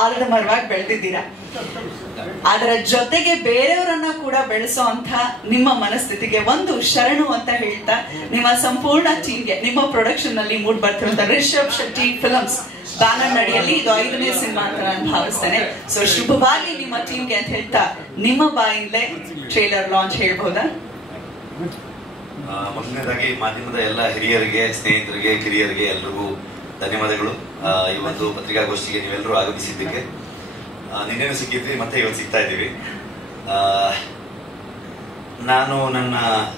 ಆಲದ ಮರವಾಗಿ ಬೆಳೆದಿದ್ದೀರಾ. ಅದರ ಜೊತೆಗೆ ಬೇರೆಯವರನ್ನ ಕೂಡ ಬೆಳೆಸೋ ಅಂತ ನಿಮ್ಮ ಮನಸ್ಥಿತಿಗೆ ಒಂದು ಶರಣು ಅಂತ ಹೇಳ್ತಾ ನಿಮ್ಮ ಸಂಪೂರ್ಣ ಟೀಮ್ಗೆ ನಿಮ್ಮ ಪ್ರೊಡಕ್ಷನ್ ನಲ್ಲಿ ಮೂಡ್ ಬರ್ತಿರುವಂತ ರಿಷಬ್ ಶೆಟ್ಟಿ ಫಿಲ್ಮ್ಸ್ ಬ್ಯಾನರ್ ನಡಿಯಲ್ಲಿ ಇದು 5ನೇ ಸಿನಿಮಾ ಅಂತ ನಾನು ಭಾವಿಸ್ತೇನೆ. ಸೊ ಶುಭವಾಗಿ ನಿಮ್ಮ ಟೀಮ್ಗೆ ಅಂತ ಹೇಳ್ತಾ ನಿಮ್ಮ ಬಾಯಿಂದಲೇ ಟ್ರೇಲರ್ ಲಾಂಚ್ ಹೇಳ್ಬೋದಾ? ಮೊದಲನೇದಾಗಿ ಮಾಧ್ಯಮದ ಎಲ್ಲ ಹಿರಿಯರಿಗೆ, ಸ್ನೇಹಿತರಿಗೆ, ಕಿರಿಯರಿಗೆ ಎಲ್ರಿಗೂ ಧನ್ಯವಾದಗಳು. ಈ ಒಂದು ಪತ್ರಿಕಾಗೋಷ್ಠಿಗೆ ನೀವೆಲ್ಲರೂ ಆಗಮಿಸಿದ್ದಕ್ಕೆ. ನಿನ್ನೇನು ಸಿಕ್ಕಿದ್ವಿ, ಮತ್ತೆ ಇವತ್ತು ಸಿಗ್ತಾ ಇದ್ದೀವಿ. ನಾನು ನನ್ನ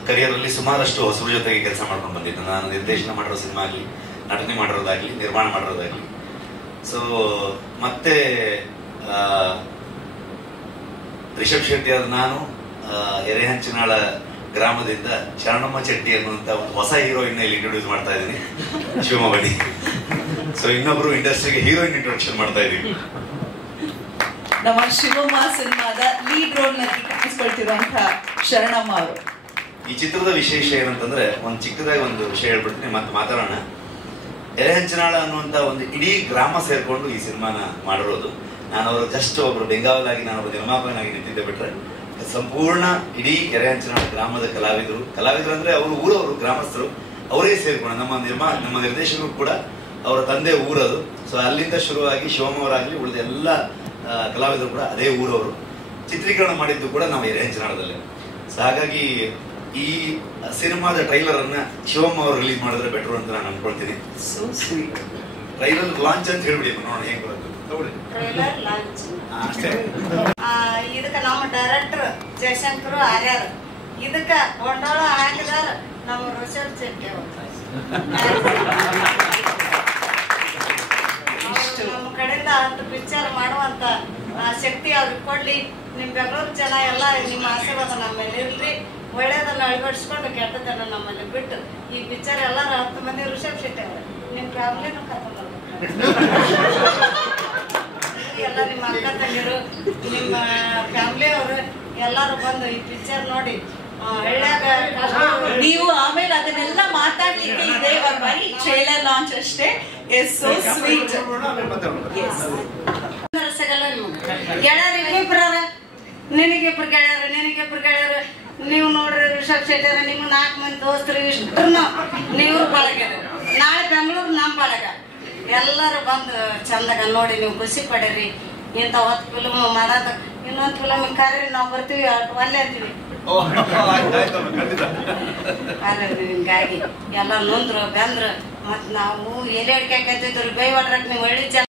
ಕರಿಯರ್ ಅಲ್ಲಿ ಸುಮಾರಷ್ಟು ಹೊಸಬ್ರ ಜೊತೆಗೆ ಕೆಲಸ ಮಾಡ್ಕೊಂಡು ಬಂದಿದ್ದೆ. ನಾನು ನಿರ್ದೇಶನ ಮಾಡಿರೋ ಸಿನಿಮಾ ಆಗಲಿ, ನಟನೆ ಮಾಡಿರೋದಾಗ್ಲಿ, ನಿರ್ಮಾಣ ಮಾಡಿರೋದಾಗ್ಲಿ. ಸೊ ಮತ್ತೆ ರಿಷಬ್ ಶೆಟ್ಟಿ ಆದ ನಾನು ಎರೆಹಂಚಿನಾಳ ಗ್ರಾಮದಿಂದ ಶರಣಮ್ಮ ಚೆಟ್ಟಿ ಅನ್ನುವಂತ ಒಂದು ಹೊಸ ಹೀರೋಯಿನ್ ಇಲ್ಲಿ ಇಂಟ್ರೊಡ್ಯೂಸ್ ಮಾಡ್ತಾ ಇದ್ದೀನಿ ಶಿವಮೊಗ್ಗದಲ್ಲಿ. ಸೊ ಇನ್ನೊಬ್ರು ಇಂಡಸ್ಟ್ರಿಗೆ ಹೀರೋಯಿನ್ ಇಂಟ್ರೊಡಕ್ಷನ್ ಮಾಡ್ತಾ ಇದೀವಿ. ನಮ್ಮ ಶಿವಮ್ಮ ಸಿನಿಮಾದ ಲೀಡ್ ರೋಲ್ ನಲ್ಲಿ ಕಾಣಿಸ್ಕೊಳ್ತಿರುವಂತಹ ಶರಣಮ್ಮ ಅವರು. ಈ ಚಿತ್ರದ ವಿಶೇಷ ಏನಂತಂದ್ರೆ, ಒಂದು ಚಿಕ್ಕದಾಗಿ ಒಂದು ವಿಷಯ ಹೇಳ್ಬಿಡ್ತೀನಿ, ಮತ್ತೆ ಮಾತಾಡೋಣ. ಎರೆಹಂಚನಾಳ ಅನ್ನುವಂತ ಒಂದು ಇಡೀ ಗ್ರಾಮ ಸೇರ್ಕೊಂಡು ಈ ಸಿನಿಮಾನ ಮಾಡಿರೋದು. ನಾನು ಅವರು ಜಸ್ಟ್ ಒಬ್ರು ಬೆಂಗಾವಲಾಗಿ, ನಾನು ಒಬ್ಬ ನಿರ್ಮಾಪಕನಾಗಿ ನಿಂತಿದ್ದೆ ಬಿಟ್ರೆ, ಸಂಪೂರ್ಣ ಇಡೀ ಎರೆಹಂಚನಾಳ ಗ್ರಾಮದ ಕಲಾವಿದರು ಅಂದ್ರೆ ಅವರು ಊರವರು, ಗ್ರಾಮಸ್ಥರು ಅವರೇ ಸೇರ್ಕೊಂಡು, ನಮ್ಮ ನಿರ್ದೇಶಕರು ಕೂಡ ಅವರ ತಂದೆ ಊರದು. ಸೊ ಅಲ್ಲಿಂದ ಶುರುವಾಗಿ ಶಿವಮ್ಮ ಅವರಾಗ್ಲಿ ಉಳಿದ ಎಲ್ಲ ಕಲಾವಿದರು ಕೂಡ ಅದೇ ಊರವರು. ಚಿತ್ರೀಕರಣ ಮಾಡಿದ್ದು ಕೂಡ ನಾವು ಎರೆಹಂಚನಾಳದಲ್ಲೇ. ಸೊ ಹಾಗಾಗಿ ಈ ಸಿನಿಮಾದ ಟ್ರೈಲರ್ ಅನ್ನ ಶಿವಮ್ಮ ಅವರು ರಿಲೀಸ್ ಮಾಡಿದ್ರೆ ಬೆಟರ್ ಅಂತ ನಾನು ಅನ್ಕೊಳ್ತೀನಿ. ಟ್ರೈಲರ್ ಲಾಂಚ್ ಅಂತ ಹೇಳ್ಬಿಡಿ, ನೋಡೋಣ ಹೇಗೆ ಬರುತ್ತೆ. ಟ್ರೈಲರ್ ಲಾಂಚ್ ಇದಕ್ಕ ನಮ್ಮ ಡೈರೆಕ್ಟರ್ ಜಯಶಂಕರ್ ಆರ್ಯಾರ, ಇದಕ್ಕ ಬಂಡವಾಳ ಹಾಕಿದಾರ ನಮ್ಮ ರಿಷಬ್ ಶೆಟ್ಟಿ ಅವರು. ನಮ್ಮ ಕಡೆಯಿಂದ 10 ಪಿಕ್ಚರ್ ಮಾಡುವಂತ ಶಕ್ತಿ ಅವ್ರಿಗೆ ಕೊಡ್ಲಿ. ನಿಮ್ ಬೆಂಗಳೂರು ಜನ ಎಲ್ಲ ನಿಮ್ಮ ಆಶೀರ್ವಾದ ನಮ್ಮಲ್ಲಿ ಇರ್ಲಿ. ಒಳ್ಳೇದನ್ನ ಅಳವಡಿಸ್ಕೊಂಡು ಕೆಟ್ಟದನ್ನ ನಮ್ಮಲ್ಲಿ ಬಿಟ್ಟು ಈ ಪಿಕ್ಚರ್ ಎಲ್ಲಾರು 10 ಮಂದಿ ರಿಷಬ್ ಶೆಟ್ಟಿ ಅವರು ನಿಮ್ ಫ್ಯಾಮಿಲಿನೂ ಕರ್ಕೊಂಡು ಎಲ್ಲ ನಿಮ್ಮ ಅಕ್ಕ ತಂಗಿರು, ನಿಮ್ಮ ಫ್ಯಾಮಿಲಿ ಅವರು ಎಲ್ಲಾರು ಬಂದು ಈ ಪಿಕ್ಚರ್ ನೋಡಿ ನೀವು ಆಮೇಲೆ ಅದನ್ನೆಲ್ಲ ಮಾತಾಡ್ಲಿಕ್ಕೆ ಇದೆ. ಬರೀ ಟ್ರೇಲರ್ ಲಾಂಚ್ ಅಷ್ಟೇ. Is so sweet. ಗೆಳೆಯರು ಇಬ್ಬಿಬ್ರ, ನಿನಗಿಬ್ರು ಗೆಳೆಯರು, ನೀವು ನೋಡ್ರಿ ರಿಷಬ್ ಶೆಟ್ಟಿ ನಿಮ್ಮ 4 ಮಂದಿ ದೋಸ್ತರು, ಇಷ್ಟು ನೀವು ಬಳಗ. ನಾಳೆ ಬೆಂಗಳೂರು ನಮ್ಮ ಬಳಗ ಎಲ್ಲರೂ ಬಂದು ಚಂದಾಗ ನೋಡಿ ನೀವು ಖುಷಿ ಪಡೀರಿ. ಇಂಥ 10 ಫಿಲ್ಮ್ ಮಾಡೋದು, ಇನ್ನೊಂದು ಫಿಲಮ್ ಕರೀರಿ, ನಾವು ಬರ್ತೀವಿ, ಒಲ್ಲೆ ಅಂತೀವಿ. ಹಿಂಗಾಗಿ ಎಲ್ಲ ನೊಂದ್ರು ಬೆಂದ್ರು ಮತ್ ನಾವು ಎಲೆ ಅಡಿಕೆ ಹಾಕಂತಿದ್ರು, ಬೈ ಹೊಡ್ರಕ್ ನೀವು ಒಳ್ಳೆ